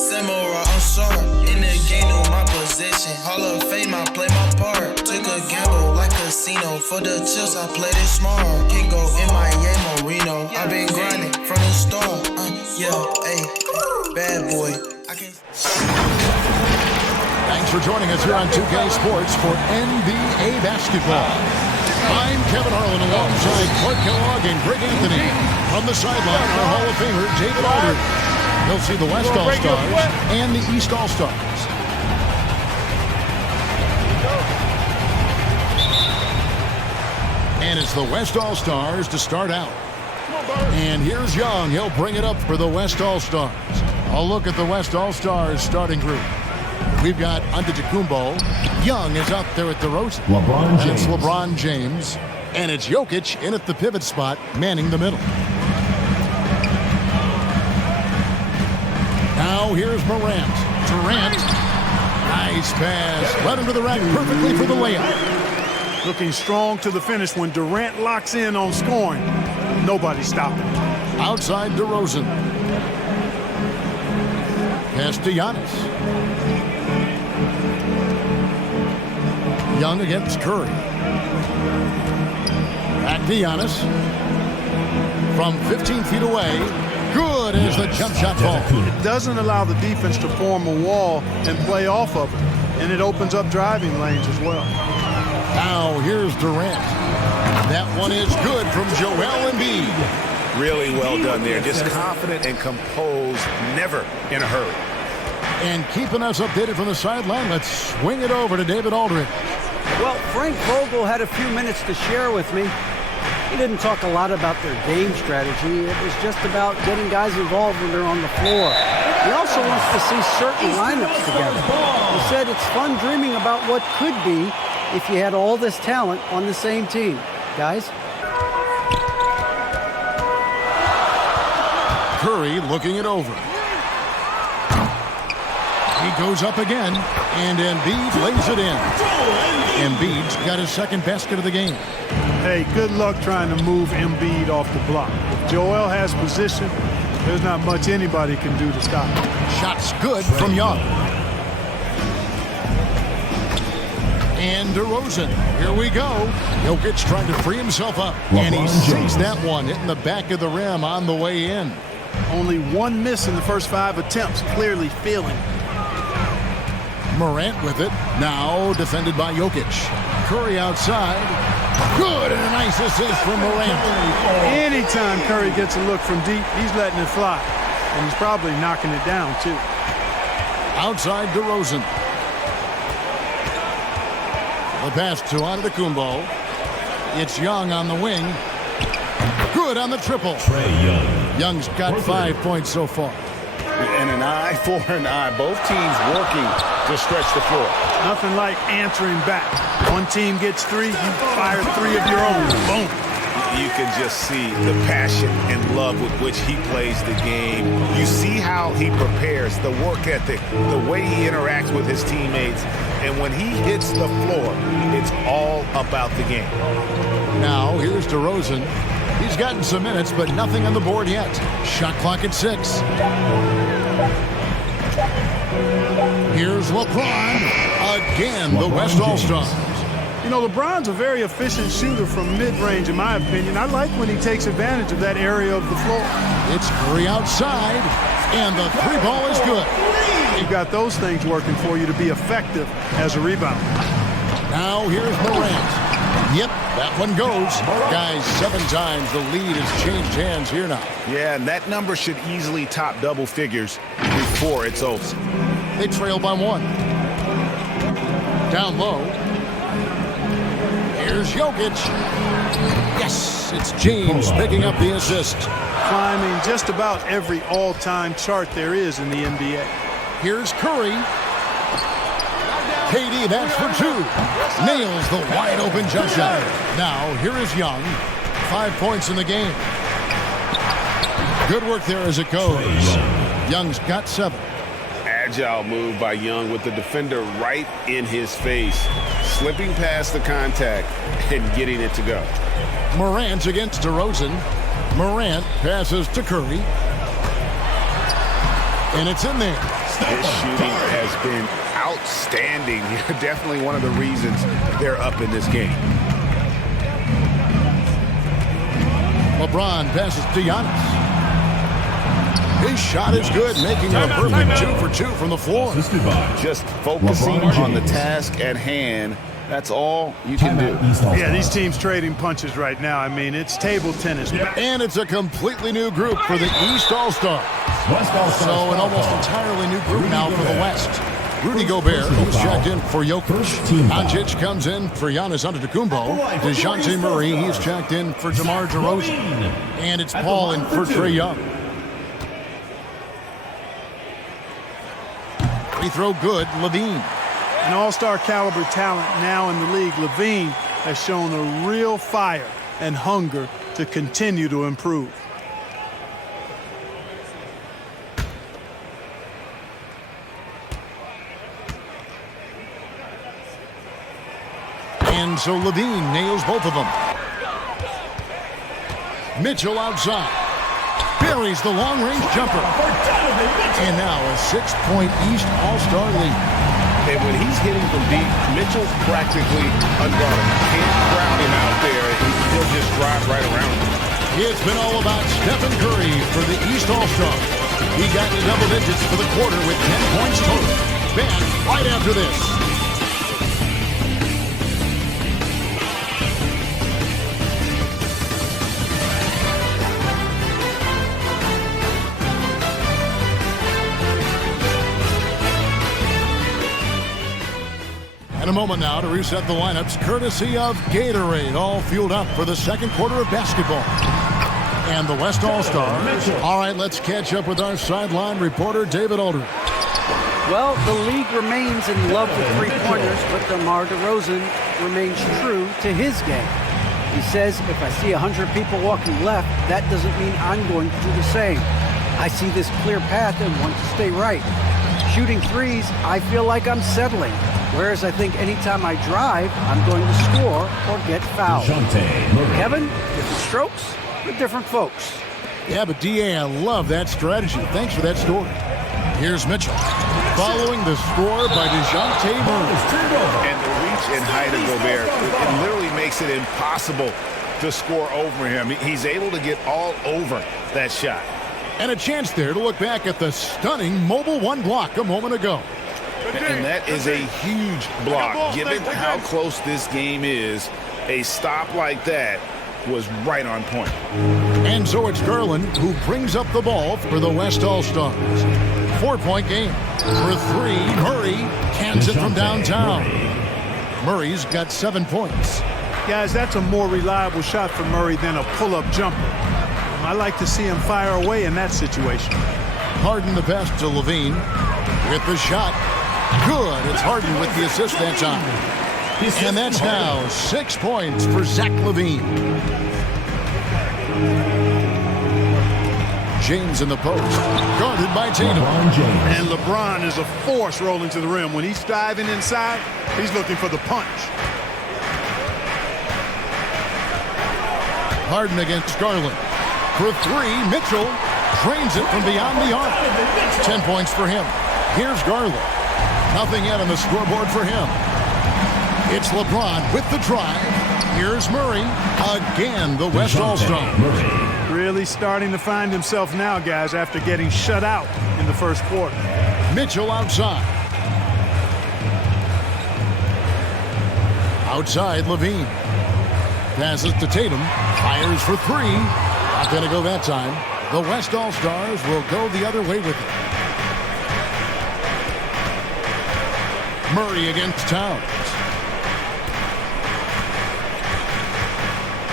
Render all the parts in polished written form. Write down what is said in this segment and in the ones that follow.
Samurai, I'm sharp. In the game, know my position. Hall of Fame, I play my part. Took a gamble like casino. For the chills, I played it smart. Can't go in Miami, Reno. I've been grinding from the start. Yeah, ayy, bad boy. I can't. Thanks for joining us here on 2K Sports for NBA basketball. I'm Kevin Harlan alongside Clark Kellogg and Greg Anthony. From the sideline, our Hall of Famer, David Aldridge. He'll see the West All-Stars and the East All-Stars. And it's the West All-Stars to start out. And here's Young. He'll bring it up for the West All-Stars. A look at the West All-Stars starting group. We've got Antetokounmpo. Young is out there at DeRozan. And it's LeBron James. And it's Jokic in at the pivot spot, manning the middle. Now here's Morant. Durant. Nice pass. Led him to the rack perfectly for the layup. Looking strong to the finish when Durant locks in on scoring. Nobody's stopping. Outside DeRozan. Pass to Giannis. Young against Curry. Back to Giannis. From 15 feet away. Good as the jump shot ball. It doesn't allow the defense to form a wall and play off of it. And it opens up driving lanes as well. Now here's Durant. That one is good from Joel Embiid. Really well done there. Just confident and composed, never in a hurry. And keeping us updated from the sideline, let's swing it over to David Aldridge. Well, Frank Vogel had a few minutes to share with me. He didn't talk a lot about their game strategy. It was just about getting guys involved when they're on the floor. He also wants to see certain lineups together. He said it's fun dreaming about what could be if you had all this talent on the same team. Guys? Curry looking it over. He goes up again, and Embiid lays it in. Embiid's got his second basket of the game. Hey, good luck trying to move Embiid off the block. If Joel has position, there's not much anybody can do to stop him. Shot's good from Young. And DeRozan. Here we go. Jokic trying to free himself up. And he sinks that one, hitting the back of the rim on the way in. Only one miss in the first 5 attempts, clearly feeling. Morant with it. Now defended by Jokic. Curry outside. Good, and a nice assist from Morant. Anytime Curry gets a look from deep, he's letting it fly. And he's probably knocking it down, too. Outside DeRozan. The pass to Antetokounmpo. It's Young on the wing. Good on the triple. Young's got 5 points so far. And an eye for an eye. Both teams working to stretch the floor. Nothing like answering back. One team gets 3, you fire 3 of your own. Boom. You can just see the passion and love with which he plays the game. You see how he prepares, the work ethic, the way he interacts with his teammates. And when he hits the floor, it's all about the game. Now, here's DeRozan. He's gotten some minutes, but nothing on the board yet. Shot clock at 6. Here's LeBron. Again, the West All-Stars. You know, LeBron's a very efficient shooter from mid-range, in my opinion. I like when he takes advantage of that area of the floor. It's Curry outside, and the 3 ball is good. You've got those things working for you to be effective as a rebounder. Now here's Morant. Yep, that one goes. Guys, 7 times. The lead has changed hands here now. Yeah, and that number should easily top double figures before it's over. They trail by 1. Down low. Here's Jokic. Yes, it's James picking up the assist. Climbing just about every all-time chart there is in the NBA. Here's Curry. KD, that's for 2. Nails the wide-open jump shot. Now, here is Young. 5 points in the game. Good work there as it goes. Young's got 7. Agile move by Young with the defender right in his face. Slipping past the contact and getting it to go. Morant's against DeRozan. Morant passes to Curry. And it's in there. His shooting has been outstanding. Definitely one of the reasons they're up in this game. LeBron passes to Giannis. His shot is good, making a perfect 2 for 2 from the floor. Just focusing on the task at hand. That's all you can do. Yeah, these teams trading punches right now. I mean, it's table tennis. And it's a completely new group for the East All-Stars. So an almost entirely new group now for the West. Rudy Gobert, he's checked in for Jokic. Doncic comes in for Giannis Antetokounmpo. DeJounte Murray, he's checked in for DeMar DeRozan. And it's Paul in for Trae Young. Free throw good, Levine. An all-star caliber talent now in the league. Levine has shown a real fire and hunger to continue to improve. And so Levine nails both of them. Mitchell outside. Buries the long-range jumper. And now a 6-point East All-Star lead. And when he's hitting from deep, Mitchell's practically unguardable. Can't crowd him out there. He'll just drive right around him. It's been all about Stephen Curry for the East All-Stars. He got to double digits for the quarter with 10 points total. Back right after this. And a moment now to reset the lineups, courtesy of Gatorade, all fueled up for the second quarter of basketball. And the West All-Stars. All right, let's catch up with our sideline reporter, David Aldridge. Well, the league remains in love with three-pointers, but DeMar DeRozan remains true to his game. He says, if I see 100 people walking left, that doesn't mean I'm going to do the same. I see this clear path and want to stay right. Shooting threes, I feel like I'm settling. Whereas I think anytime I drive, I'm going to score or get fouled. Kevin, different strokes for different folks. Yeah, but D.A., I love that strategy. Thanks for that story. Here's Mitchell. Following the score by DeJounte Murray. And the reach and height of Gobert, it literally makes it impossible to score over him. He's able to get all over that shot. And a chance there to look back at the stunning mobile one block a moment ago. And that is a huge block. Given how close this game is, a stop like that was right on point. And so it's Garland who brings up the ball for the West All-Stars. 4-point game. For three, Murray cans it from downtown. Murray's got 7 points. Guys, that's a more reliable shot for Murray than a pull-up jumper. I like to see him fire away in that situation. Harden the pass to Levine. With the shot. Good. It's Harden with the assist that time. And that's now 6 points for Zach LaVine. James in the post. Guarded by Tatum. And LeBron is a force rolling to the rim. When he's diving inside, he's looking for the punch. Harden against Garland. For three, Mitchell drains it from beyond the arc. 10 points for him. Here's Garland. Nothing yet on the scoreboard for him. It's LeBron with the drive. Here's Murray. Again, the West All-Star. Really starting to find himself now, guys, after getting shut out in the first quarter. Mitchell outside. Outside, Levine. Passes to Tatum. Fires for three. Not going to go that time. The West All-Stars will go the other way with it. Murray against Towns.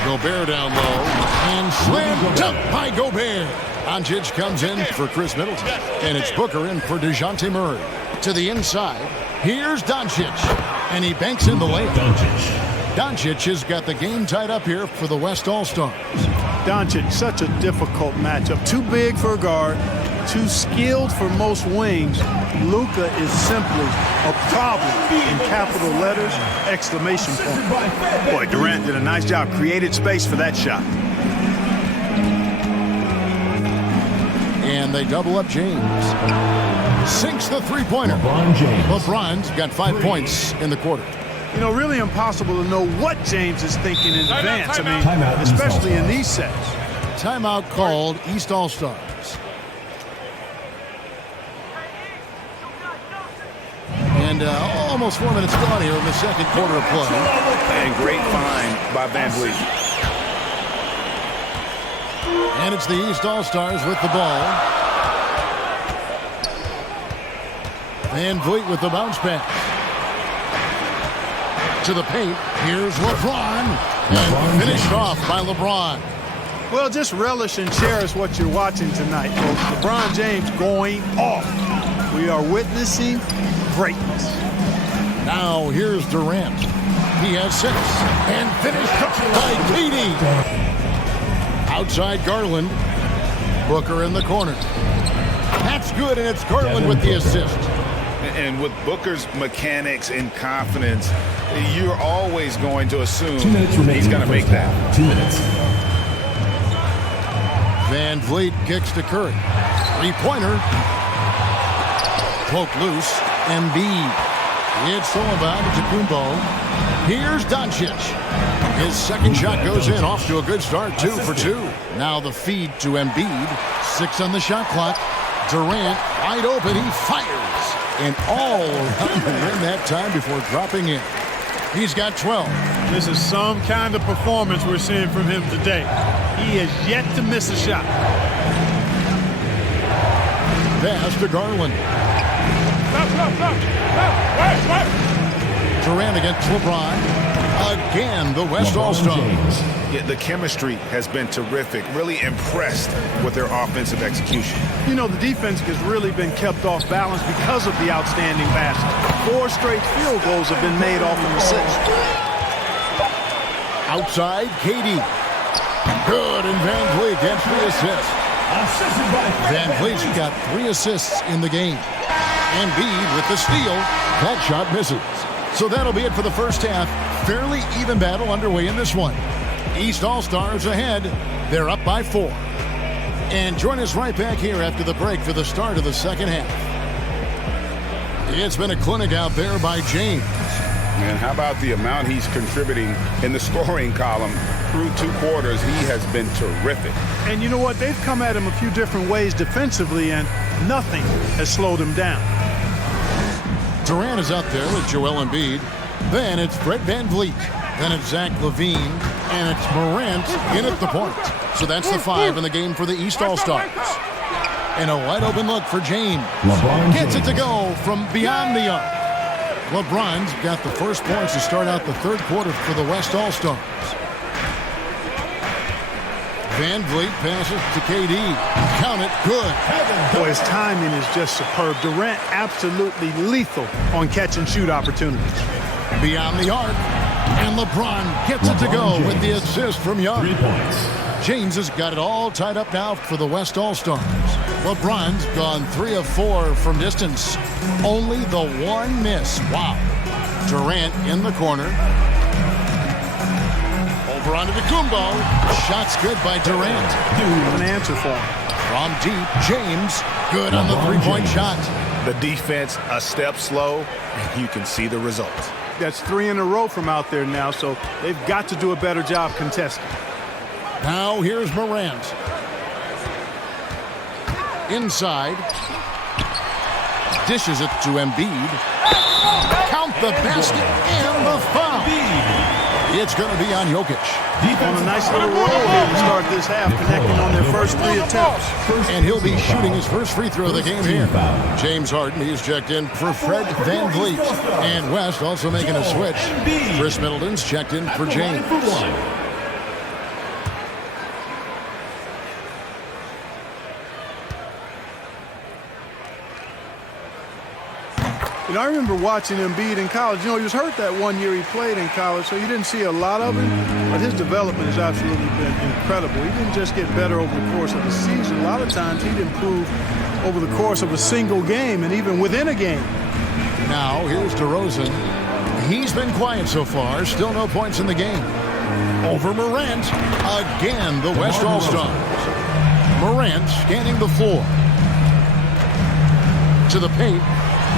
Gobert down low. And slam dunk by Gobert. Doncic comes in for Chris Middleton. And it's Booker in for DeJounte Murray. To the inside. Here's Doncic. And he banks in the layup. Doncic has got the game tied up here for the West All-Stars. Doncic, such a difficult matchup. Too big for a guard, too skilled for most wings. Luka is simply a problem in capital letters, exclamation point. Boy, Durant did a nice job, created space for that shot. And they double up James. sinks the three-pointer. LeBron's got 5 points in the quarter. You know, really impossible to know what James is thinking in advance. I mean, especially in these sets. Timeout called, East All-Stars. And almost 4 minutes gone here in the second quarter of play. And great find by Van Vliet. And it's the East All-Stars with the ball. Van Vliet with the bounce pass. To the paint. Here's LeBron. And finished off by LeBron. Well, just relish and cherish what you're watching tonight, folks. LeBron James going off. We are witnessing greatness. Now here's Durant. He has 6. And finished by KD. Outside Garland. Booker in the corner. That's good, and it's Garland with the assist. And with Booker's mechanics and confidence, you're always going to assume he's going to make that. 2 minutes. Van Vliet kicks to Curry. Three-pointer. Poke loose. Embiid. It's Sullivan to Kumbo. Here's Doncic. His second shot goes in, off to a good start, 2 for 2. Now the feed to Embiid. 6 on the shot clock. Durant wide open. He fires. And all around the rim that time before dropping in. He's got 12. This is some kind of performance we're seeing from him today. He has yet to miss a shot. Pass to Garland. Durant against LeBron. Again, the West All-Stars. Yeah, the chemistry has been terrific. Really impressed with their offensive execution. You know, the defense has really been kept off balance because of the outstanding basket. 4 straight field goals have been made off of assists. Outside, KD. Good, and Van Vliet gets the assist. Van Vliet's got 3 assists in the game. Embiid with the steal. That shot misses. So that'll be it for the first half. Fairly even battle underway in this one. East All-Stars ahead. They're up by 4. And join us right back here after the break for the start of the second half. It's been a clinic out there by James. And how about the amount he's contributing in the scoring column through 2 quarters? He has been terrific. And you know what? They've come at him a few different ways defensively, and nothing has slowed him down. Durant is out there with Joel Embiid. Then it's Fred Van Vliet. Then it's Zach LaVine. And it's Morant in at the point. So that's the 5 in the game for the East All-Stars. And a wide open look for James. Gets it to go from beyond the arc. LeBron's got the first points to start out the third quarter for the West All-Stars. Van Vliet passes to KD. Count it, good. Boy, his timing is just superb. Durant absolutely lethal on catch and shoot opportunities. Beyond the arc. And LeBron gets it to go with the assist from Young. 3 points. James has got it all tied up now for the West All-Stars. LeBron's gone 3 of 4 from distance. Only the 1 miss. Wow. Durant in the corner. Over onto the Kumbo. Shot's good by Durant. An answer for him. From deep, James. Good on the 3-point shot. The defense a step slow, and you can see the result. That's 3 in a row from out there now, so they've got to do a better job contesting. Now here's Morant. Inside. Dishes it to Embiid. Count the basket and the foul. It's going to be on Jokic. On a nice little roll here to start this half, connecting on their first 3 attempts. And he'll be shooting his first free throw of the game here. James Harden, he's checked in for Fred Van Vliet. And West also making a switch. Chris Middleton's checked in for James. You know, I remember watching Embiid in college. You know, he was hurt that 1 year he played in college, so you didn't see a lot of him. But his development has absolutely been incredible. He didn't just get better over the course of the season. A lot of times he'd improve over the course of a single game and even within a game. Now, here's DeRozan. He's been quiet so far. Still no points in the game. Over Morant. Again, the West All-Stars. Morant scanning the floor. to the paint,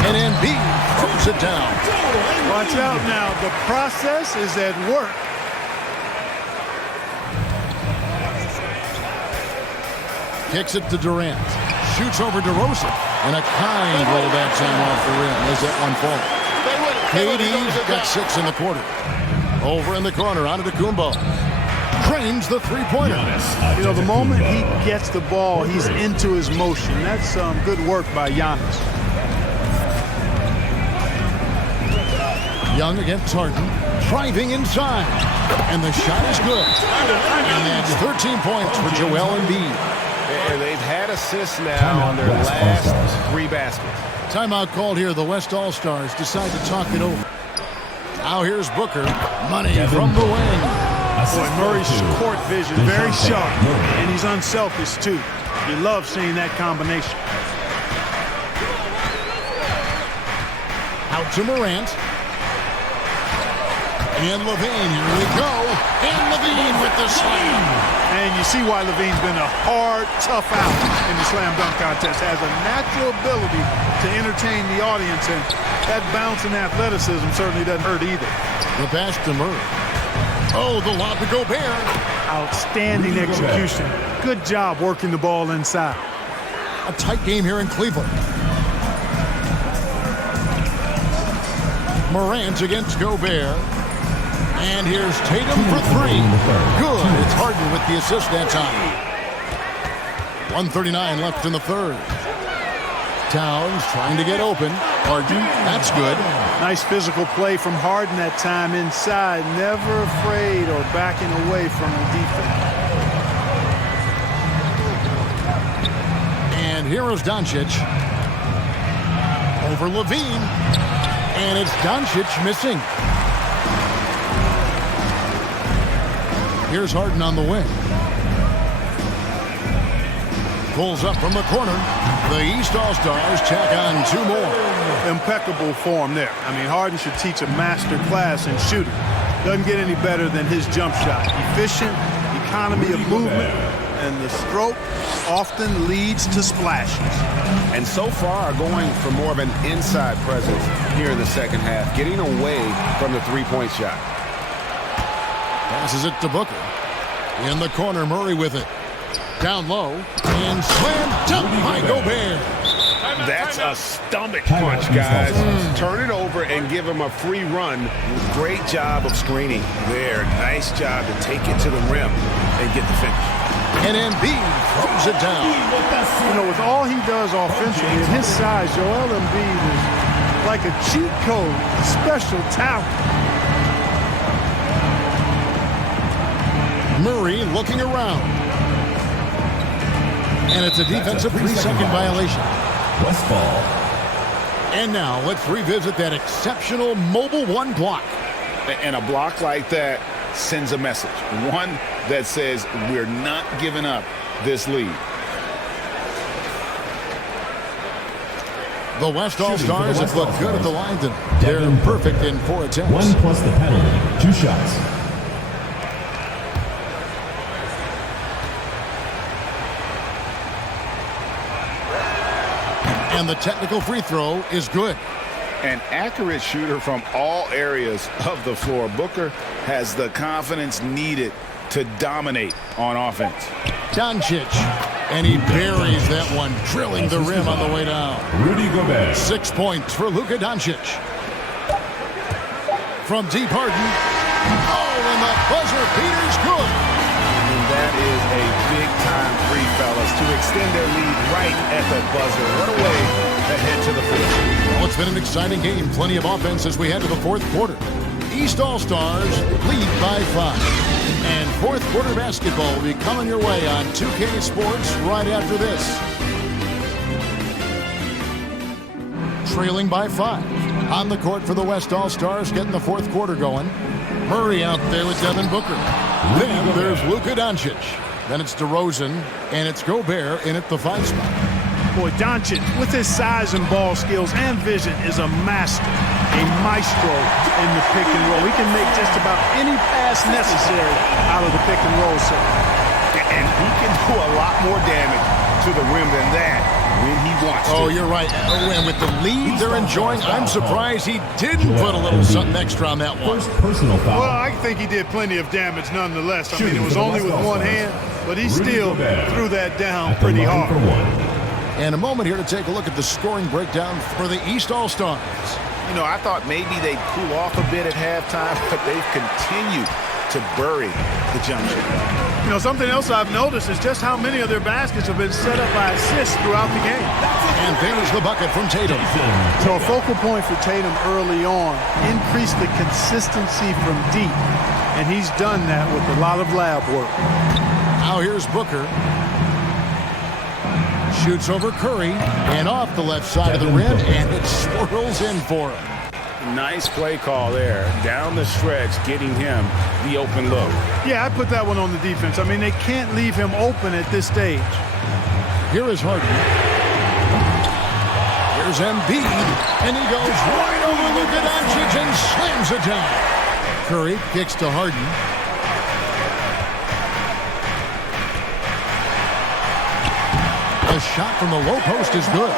and Embiid throws it down. Watch out now. The process is at work. Kicks it to Durant. Shoots over DeRozan. And a kind roll that time off the rim as that one falls. KD's got 6 in the quarter. Over in the corner, onto Kumbo. Drains the three-pointer. You know, the moment he gets the ball, he's into his motion. That's good work by Giannis. Young against Harden. Driving inside. And the shot is good. And that's 13 points for Joel Embiid. And they've had assists now on their last 3 baskets. Timeout called here. The West All-Stars decide to talk it over. Now here's Booker. Money from the wing. Boy, Murray's court vision, very sharp. And he's unselfish, too. You love seeing that combination. Out to Morant. And LaVine, here we go. And LaVine with the slam. And you see why LaVine's been a hard, tough out in the slam dunk contest. Has a natural ability to entertain the audience, and that bounce and athleticism certainly doesn't hurt either. The pass to Murray. Oh, the lob to Gobert. Outstanding execution. Good job working the ball inside. A tight game here in Cleveland. Morant against Gobert. And here's Tatum for 3. Good. It's Harden with the assist that time. 1:39 left in the third. Towns trying to get open. Harden, that's good. Nice physical play from Harden that time inside. Never afraid or backing away from the defense. And here is Doncic. Over LaVine. And it's Doncic missing. Here's Harden on the wing. Pulls up from the corner. The East All-Stars tack on 2 more. Impeccable form there. I mean, Harden should teach a master class in shooting. Doesn't get any better than his jump shot. Efficient, economy of movement, and the stroke often leads to splashes. And so far going for more of an inside presence here in the second half, getting away from the three-point shot. Passes it to Booker. In the corner, Murray with it. Down low. And slam dunk by Gobert. That's a stomach punch, guys. Turn it over and give him a free run. Great job of screening there. Nice job to take it to the rim and get the finish. And Embiid throws it down. You know, with all he does offensively, at his size, Joel Embiid is like a cheat code, a special talent. Murray looking around. And it's a defensive 3-second violation. West ball. And now let's revisit that exceptional mobile 1 block. And a block like that sends a message. One that says we're not giving up this lead. The West All-Stars have looked good at the line tonight. They're perfect in 4 attempts. 1 plus the penalty. 2 shots. And the technical free throw is good. An accurate shooter from all areas of the floor. Booker has the confidence needed to dominate on offense. Doncic. And he buries that one, drilling the rim on the way down. Rudy Gobert. 6 points for Luka Doncic. From deep Harden. Oh, and the buzzer beater's good. And that is a big-time free, fellas, to extend their lead right at the buzzer. What a way to head to the fourth. Well, it's been an exciting game. Plenty of offense as we head to the 4th quarter. East All-Stars lead by 5. And 4th quarter basketball will be coming your way on 2K Sports right after this. Trailing by 5. On the court for the West All-Stars, getting the 4th quarter going. Murray out there with Devin Booker. Then there's Luka Doncic. Then it's DeRozan, and it's Gobert in at the 5 spot. Boy, Doncic, with his size and ball skills and vision, is a master, a maestro in the pick and roll. He can make just about any pass necessary out of the pick and roll set. And he can do a lot more damage to the rim than that when he wants to. Oh, you're right. And with the lead they're enjoying, I'm surprised he didn't put a little something extra on that one. First personal foul. Well, I think he did plenty of damage nonetheless. I mean, Shooting it was for the only with West one All-Stars. hand, but he Rudy still Gobert. threw that down At the pretty line hard. for one. And a moment here to take a look at the scoring breakdown for the East All-Stars. You know, I thought maybe they'd cool off a bit at halftime, but they've continued to bury the jump shot. You know, something else I've noticed is just how many of their baskets have been set up by assists throughout the game. And there's the bucket from Tatum. So a focal point for Tatum early on, increase the consistency from deep. And he's done that with a lot of lab work. Now here's Booker. Shoots over Curry and off the left side of the rim, and it swirls in for him. Nice play call there. Down the stretch, getting him the open look. Yeah, I put that one on the defense. I mean, they can't leave him open at this stage. Here is Harden. Here's Embiid, and he goes right over Luka Doncic and slams it down. Curry kicks to Harden. The shot from the low post is good.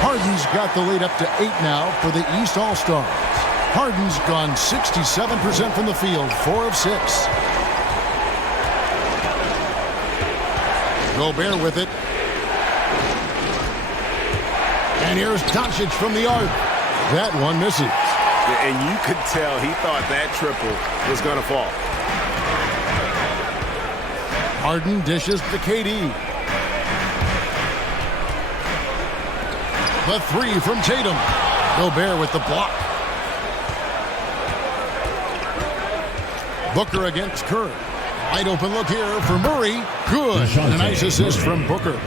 Harden's got the lead up to 8 now for the East All-Stars. Harden's gone 67% from the field, 4 of 6. Gobert with it. And here's Doncic from the arc. That one misses. And you could tell he thought that triple was going to fall. Harden dishes to KD. The 3 from Tatum. Gobert with the block. Booker against Curry. Wide open look here for Murray. Good. And a nice assist from Booker.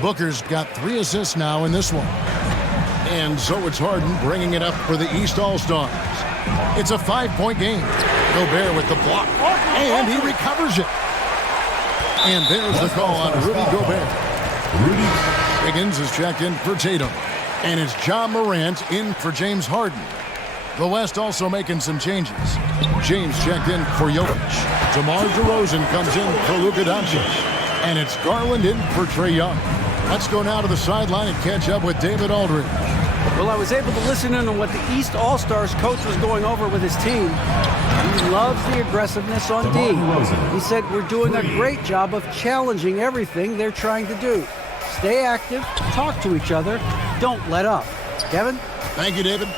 Booker's got 3 assists now in this one. And so it's Harden bringing it up for the East All-Stars. It's a 5-point game. Gobert with the block. And he recovers it. And there's the call on Rudy Gobert. Higgins is checked in for Tatum. And it's John Morant in for James Harden. The West also making some changes. James checked in for Jokic. DeMar DeRozan comes in for Luka Doncic. And it's Garland in for Trae Young. Let's go now to the sideline and catch up with David Aldridge. Well, I was able to listen in on what the East All-Stars coach was going over with his team. He loves the aggressiveness on D. He said, we're doing a great job of challenging everything they're trying to do. Stay active, talk to each other, don't let up. Kevin? Thank you, David.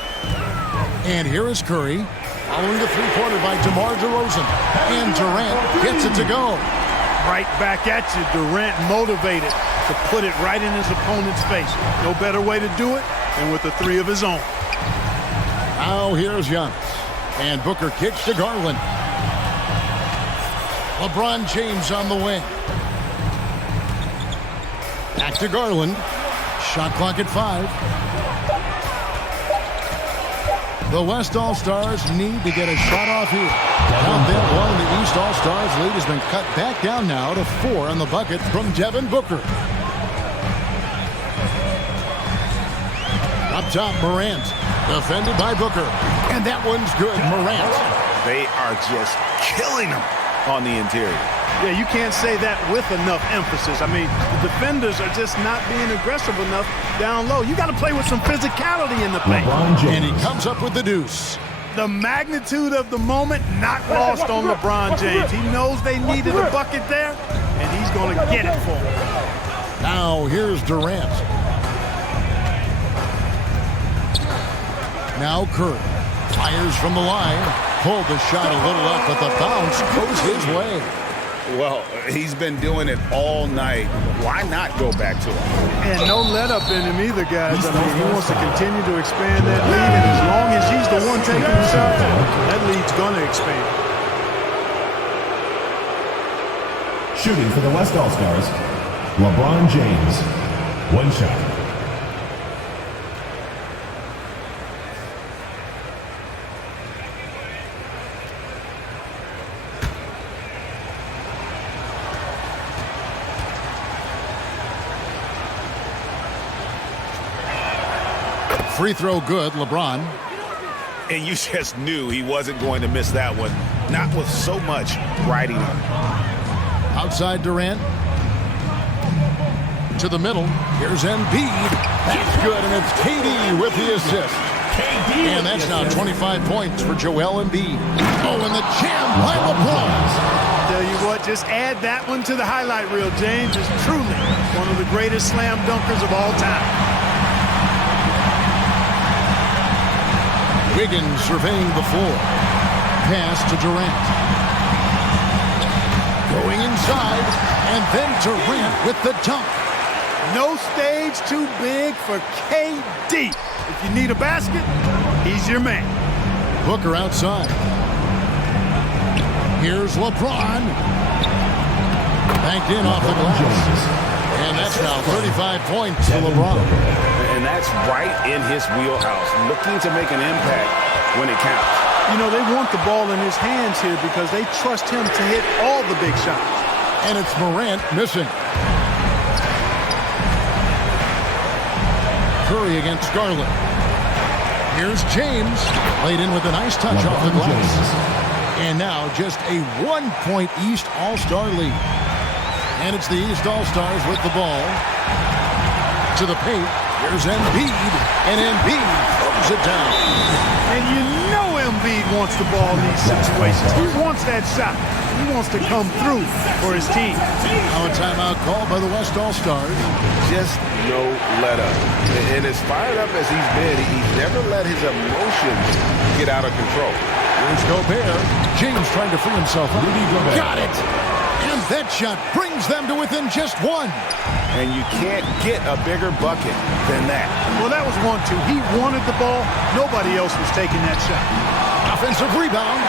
And here is Curry, following the three-pointer by DeMar DeRozan. And Durant gets it to go. Right back at you, Durant motivated to put it right in his opponent's face. No better way to do it than with a 3 of his own. Now here's Giannis. And Booker kicks to Garland. LeBron James on the wing. Back to Garland. Shot clock at 5. The West All-Stars need to get a shot off here. Count that one. The East All-Stars lead has been cut back down now to 4 on the bucket from Devin Booker. Up top, Morant. Defended by Booker. And that one's good. Morant. They are just killing him on the interior. Yeah, you can't say that with enough emphasis. I mean, the defenders are just not being aggressive enough down low. You got to play with some physicality in the paint. And he comes up with the deuce. The magnitude of the moment not lost on LeBron James. He knows they needed a bucket there, and he's going to get it for them. Now here's Durant. Now Curry fires from the line. Pulled the shot a little up, but the bounce goes his way. Well, he's been doing it all night. Why not go back to him? And no let up in him either, guys. I mean, he wants to continue to expand that lead, and as long as he's the one taking the shot, that lead's going to expand. Shooting for the West All-Stars, LeBron James. 1 shot. Free throw good, LeBron. And you just knew he wasn't going to miss that one. Not with so much riding on. Outside Durant. To the middle. Here's Embiid. That's good, and it's KD with the assist. And that's now 25 points for Joel Embiid. Oh, and the jam by LeBron. Tell you what, just add that one to the highlight reel. James is truly one of the greatest slam dunkers of all time. Wiggins surveying the floor. Pass to Durant. Going inside, and then Durant with the dunk. No stage too big for KD. If you need a basket, he's your man. Booker outside. Here's LeBron. Banked in off the glass. And that's now 35 points to LeBron. And that's right in his wheelhouse, looking to make an impact when it counts. You know, they want the ball in his hands here because they trust him to hit all the big shots. And it's Morant missing. Curry against Garland. Here's James. Laid in with a nice touch off the glass. And now just a 1-point East All-Star lead. And it's the East All-Stars with the ball. To the paint. Here's Embiid. And Embiid throws it down. And you know Embiid wants the ball in these situations. He wants that shot. He wants to come through for his team. Now a timeout called by the West All-Stars. Just no let up. And as fired up as he's been, he's never let his emotions get out of control. Here's Gobert. James trying to free himself. Got it! And that shot brings them to within just one. And you can't get a bigger bucket than that. Well, that was 1-2. He wanted the ball. Nobody else was taking that shot. Offensive rebound.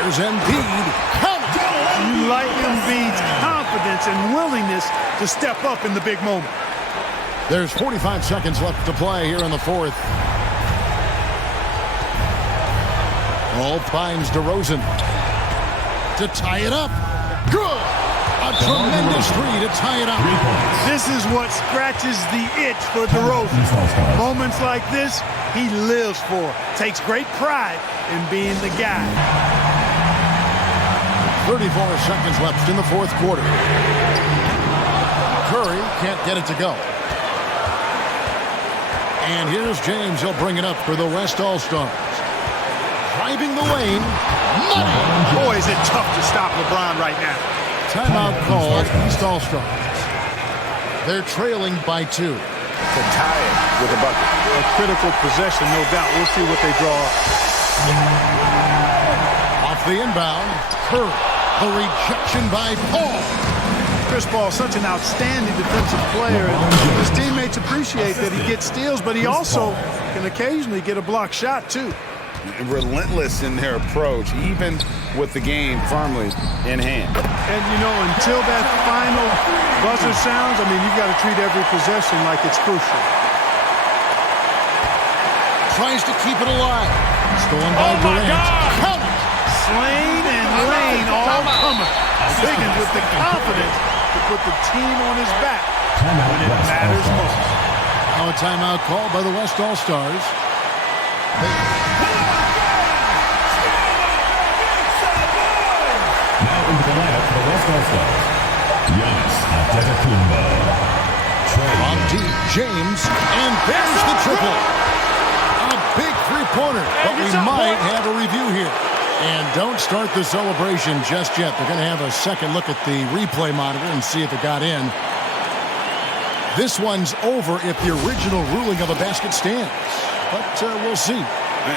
Here's Embiid. Count it! You like Embiid's confidence and willingness to step up in the big moment. There's 45 seconds left to play here in the fourth. All finds DeRozan to tie it up. Good! A tremendous three to tie it up. This is what scratches the itch for DeRozan. Moments like this, he lives for. Takes great pride in being the guy. 34 seconds left in the fourth quarter. Curry can't get it to go. And here's James. He'll bring it up for the West All-Stars. Driving the lane. Money! Boy, is it tough to stop LeBron right now. Timeout called East All-Stars. They're trailing by 2. To tie it with a bucket. A critical possession, no doubt. We'll see what they draw. Off the inbound. Curry. The rejection by Paul. Chris Paul, such an outstanding defensive player. And his teammates appreciate that he gets steals, but he also can occasionally get a block shot, too. Relentless in their approach, even with the game firmly in hand. And, you know, until that final buzzer sounds, I mean, you've got to treat every possession like it's crucial. Tries to keep it alive. Stolen by Durant. Count it! Slain and Lane all coming. Higgins with the confidence to put the team on his back when it matters most. Now a timeout called by the West All-Stars. Now into the lineup for the West All-Stars. Giannis Antetokounmpo. On deep, James, and there's the triple. A big three-pointer, but we might have a review here. And don't start the celebration just yet. They're going to have a second look at the replay monitor and see if it got in. This one's over if the original ruling of a basket stands. But we'll see.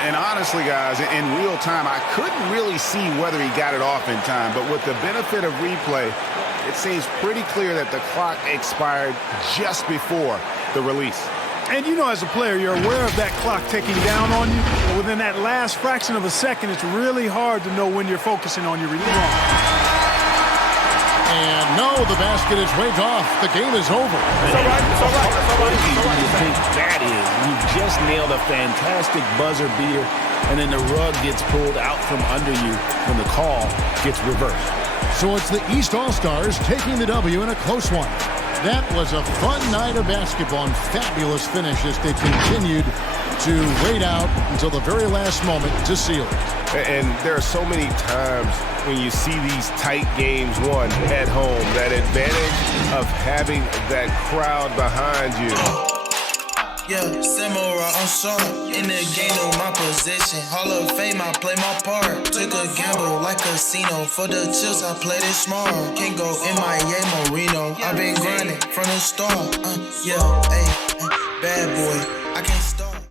And honestly, guys, in real time, I couldn't really see whether he got it off in time. But with the benefit of replay, it seems pretty clear that the clock expired just before the release. And you know, as a player, you're aware of that clock ticking down on you. But within that last fraction of a second, it's really hard to know when you're focusing on your release. And no, the basket is waved off. The game is over. It's all right. It's all right. It's all right. It's all right. What do you think that is? You just nailed a fantastic buzzer beater, and then the rug gets pulled out from under you when the call gets reversed. So it's the East All-Stars taking the W in a close one. That was a fun night of basketball and fabulous finish as they continued to wait out until the very last moment to seal it. And there are so many times when you see these tight games won at home, that advantage of having that crowd behind you. Yeah, samurai, I'm sharp. In the game, know my position. Hall of Fame, I play my part. Took a gamble like casino. For the chips, I played it smart. Can't go in Miami, Reno. I've been grinding from the start. Yeah, hey, bad boy, I can't stop.